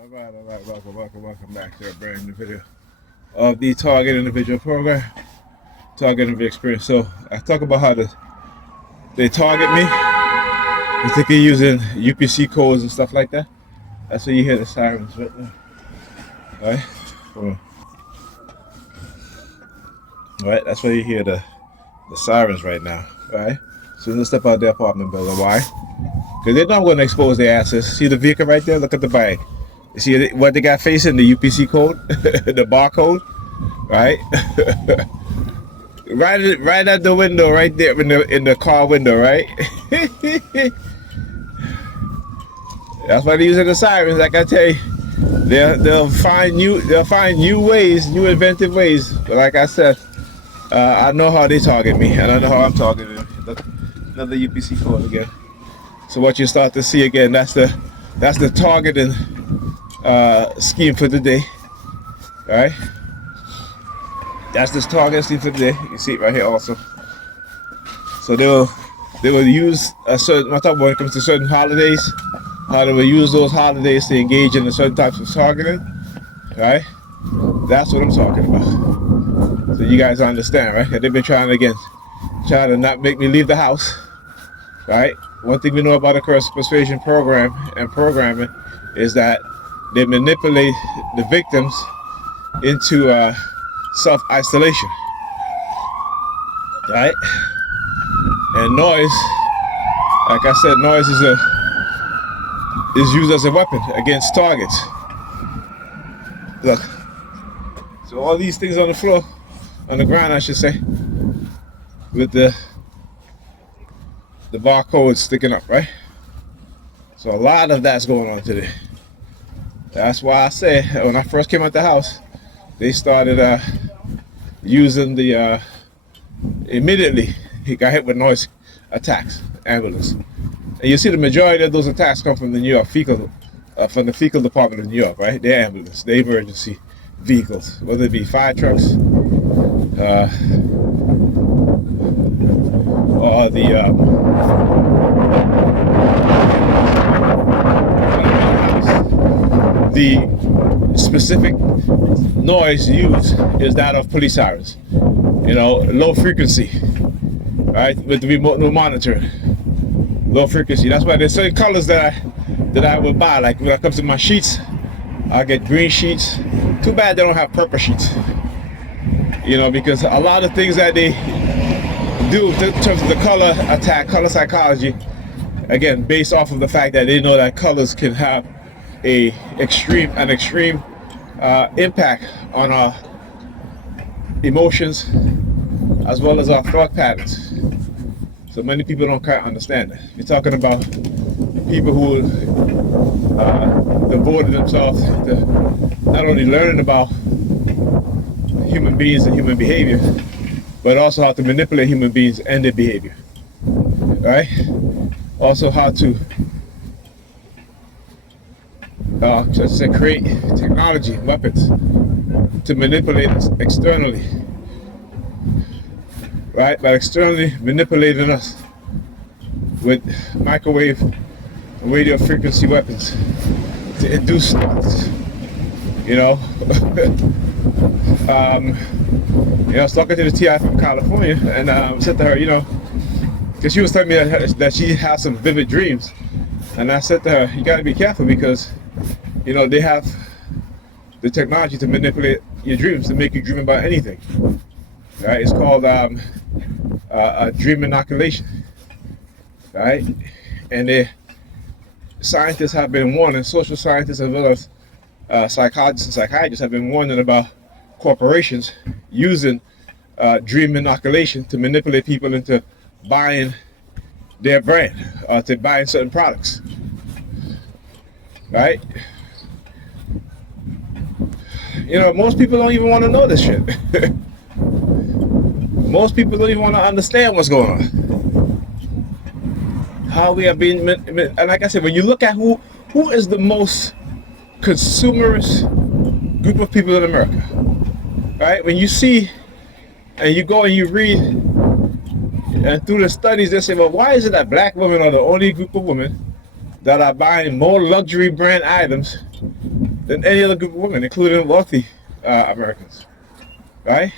Alright. Welcome back to a brand new video of the Target Individual Program, Target Individual Experience. So I talk about how they target me, particularly using UPC codes and stuff like that. That's where you hear the sirens right now. Alright? Alright, that's where you hear the sirens right now. Alright? So let's step out the apartment building. Why? Because they know I'm going to expose their asses. See the vehicle right there? Look at the bag. You see what they got facing? The UPC code? The barcode? Right? right at the window, right there in the car window, right? That's why they're using the sirens. Like I tell you, they'll find new ways, new inventive ways. But like I said, I know how they target me, and I know how I'm targeting them. Look, another UPC code again. So what you start to see again, that's the targeting scheme for the day, right? That's the target scheme for the day. You see it right here also. So they will use a certain. I talk about when it comes to certain holidays, how they will use those holidays to engage in a certain types of targeting, right? That's what I'm talking about. So you guys understand, right? They've been trying to not make me leave the house, right? One thing we know about the coercive persuasion program and programming is that they manipulate the victims into self-isolation, right? And noise, like I said, noise is used as a weapon against targets. Look, so all these things on the floor, on the ground, I should say, with the barcode sticking up, right? So a lot of that's going on today. That's why I say when I first came out the house, they started using the immediately he got hit with noise attacks, ambulance. And you see the majority of those attacks come from the New York from the fecal department of New York, right? Their ambulance, the emergency vehicles, whether it be fire trucks, or the specific noise used is that of police sirens. You know, low frequency, right? With the remote monitoring, low frequency. That's why there's certain colors that I would buy. Like when it comes to my sheets, I get green sheets. Too bad they don't have purple sheets. You know, because a lot of things that they do in terms of the color attack, color psychology, again, based off of the fact that they know that colors can have an extreme impact on our emotions as well as our thought patterns. So many people don't quite understand that. You're talking about people who devoted themselves to not only learning about human beings and human behavior, but also how to manipulate human beings and their behavior, right? Also how to create technology, weapons to manipulate us externally, right? By externally manipulating us with microwave and radio frequency weapons to induce thoughts, you know. I was talking to the TI from California, and I said to her, you know, because she was telling me that she has some vivid dreams, and I said to her, you got to be careful because, you know, they have the technology to manipulate your dreams to make you dream about anything. Right? It's called dream inoculation. Right? And the scientists have been warning, social scientists as well as psychologists and psychiatrists have been warning about corporations using dream inoculation to manipulate people into buying their brand or to buying certain products. Right? You know, most people don't even want to know this shit. Most people don't even want to understand what's going on. How we are being, and like I said, when you look at who is the most consumerist group of people in America, right? When you see and you go and you read and through the studies, they say, well, why is it that black women are the only group of women that are buying more luxury brand items than any other group of women, including wealthy Americans, right?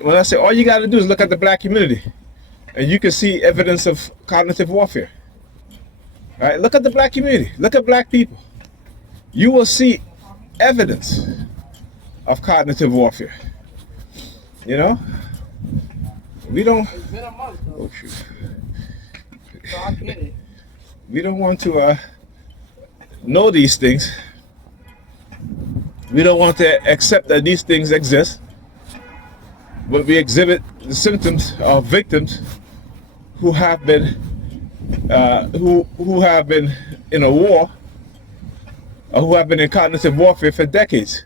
When I say all you got to do is look at the black community, and you can see evidence of cognitive warfare, right? Look at the black community. Look at black people. You will see evidence of cognitive warfare. You know, we don't. It's been a month, though. Oh shoot. So I get it. We don't want to know these things. We don't want to accept that these things exist, but we exhibit the symptoms of victims who have been who have been in a war, or who have been in cognitive warfare for decades,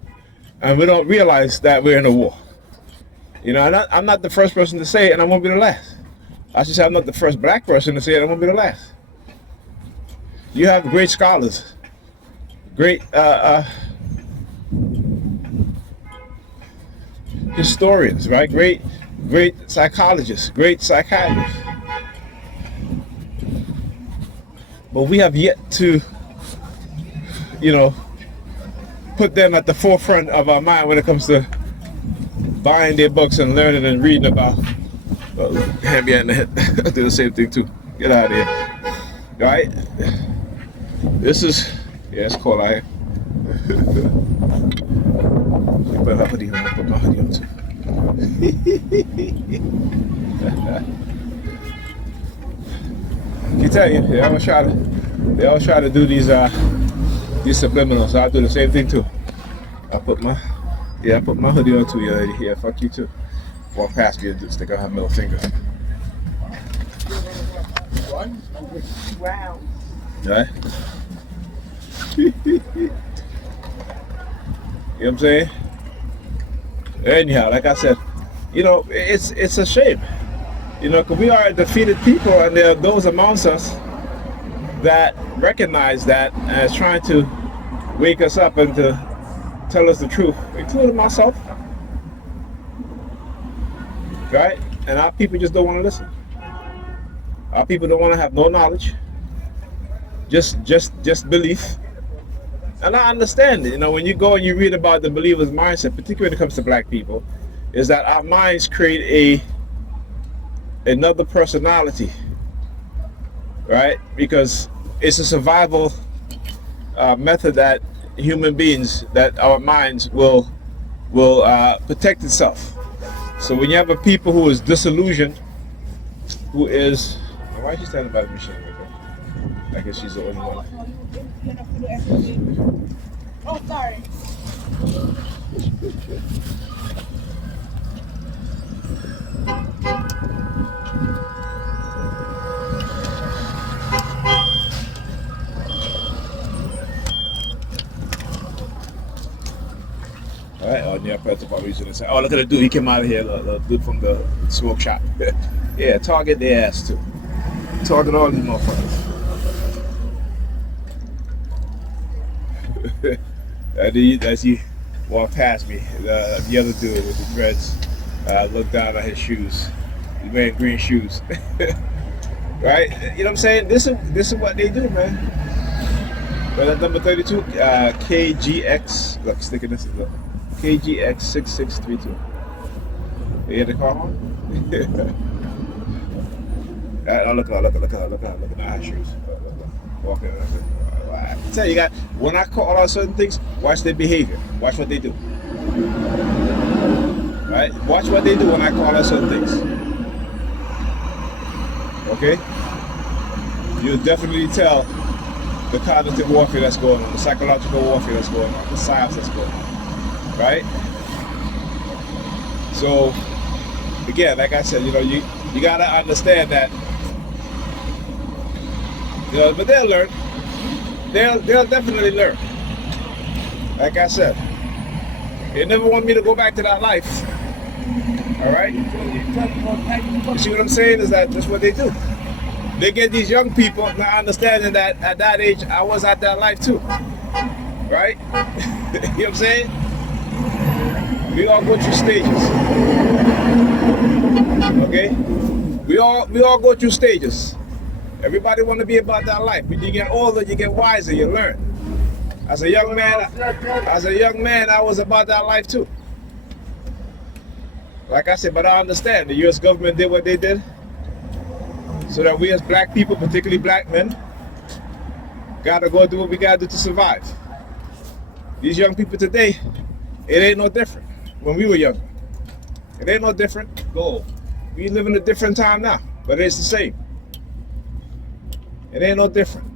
and we don't realize that we're in a war. You know, I'm not the first person to say it, and I won't be the last. I should say I'm not the first black person to say it, and I won't be the last. You have great scholars, great historians, right? Great psychologists, great psychiatrists. But we have yet to, you know, put them at the forefront of our mind when it comes to buying their books and learning and reading about. Hand behind the head. I do the same thing too. Get out of here. Right? This is, yeah, it's cold out here. Put my hoodie on. Put my hoodie on too. I tell you, they always try to do these subliminals. So I do the same thing too. I put my hoodie on too, yeah, lady. Yeah, fuck you too. Walk past me and stick out her middle finger. Wow. Right? You know what I'm saying? Anyhow, like I said, you know, it's a shame. You know, because we are a defeated people, and there are those amongst us that recognize that and is trying to wake us up and to tell us the truth, including myself. Right? And our people just don't want to listen. Our people don't want to have no knowledge, just belief. And I understand it. You know, when you go and you read about the believer's mindset, particularly when it comes to black people, is that our minds create another personality, right? Because it's a survival method that human beings, that our minds will protect itself. So when you have a people who is disillusioned, who is, why is she standing by the machine right there? I guess she's the only one. Oh, sorry. Alright, on your part about reason to say, oh, look at the dude, he came out of here, the dude from the smoke shop. Yeah, target their ass too. Target all these motherfuckers. As he walked past me, the other dude with the dreads looked down at his shoes. He's wearing green shoes. Right? You know what I'm saying? This is what they do, man. But at number 32, KGX, look, sticking this, look. KGX 6632. You hear the car horn? Look at her shoes. Walking. I tell you, when I call out certain things, watch their behavior. Watch what they do. Right? Watch what they do when I call out certain things. Okay? You'll definitely tell the cognitive warfare that's going on, the psychological warfare that's going on, the science that's going on. Right? So, again, like I said, you know, you gotta understand that, you know, but they'll learn. They'll definitely learn. Like I said, they never want me to go back to that life. All right? You see what I'm saying? Is that that's what they do. They get these young people not understanding that at that age, I was at that life too. Right? You know what I'm saying? We all go through stages. Okay? We all go through stages. Everybody want to be about that life. When you get older, you get wiser, you learn. As a young man, I was about that life too. Like I said, but I understand the U.S. government did what they did, so that we as black people, particularly black men, gotta go do what we gotta do to survive. These young people today, it ain't no different when we were younger. It ain't no different. Go. We live in a different time now, but it's the same. It ain't no different.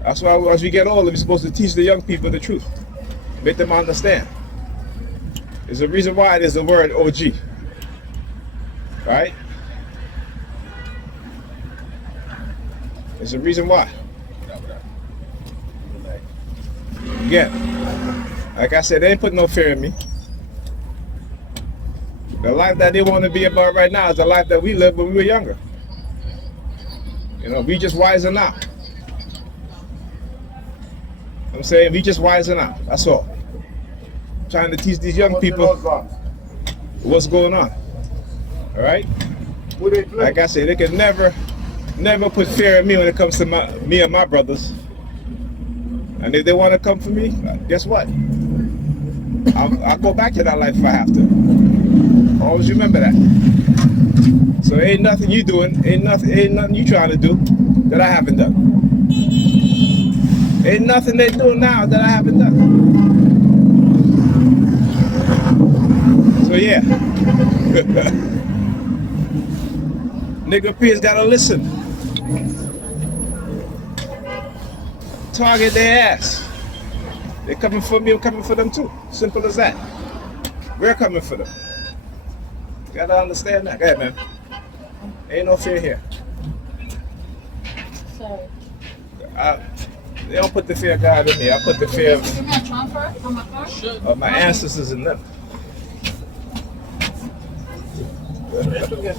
That's why as we get older, we're supposed to teach the young people the truth. Make them understand. There's a reason why there's the word OG. Right? There's a reason why. Again, like I said, they ain't put no fear in me. The life that they want to be about right now is the life that we lived when we were younger. You know, we just wiser now. I'm saying we just wiser now. That's all. Trying to teach these young people what's going on. All right? Like I said, they can never put fear in me when it comes to me and my brothers. And if they want to come for me, guess what? I'll go back to that life if I have to. Always remember that. So ain't nothing you doing, ain't nothing you trying to do that I haven't done. Ain't nothing they doing now that I haven't done. So yeah. Nigga P's gotta listen. Target their ass. They're coming for me, I'm coming for them too. Simple as that. We're coming for them. You gotta understand that. Go ahead, man. Ain't no fear here. Sorry. They don't put the fear of God in me. I put the fear of Give me a transfer on my car? my ancestors in them. Yes.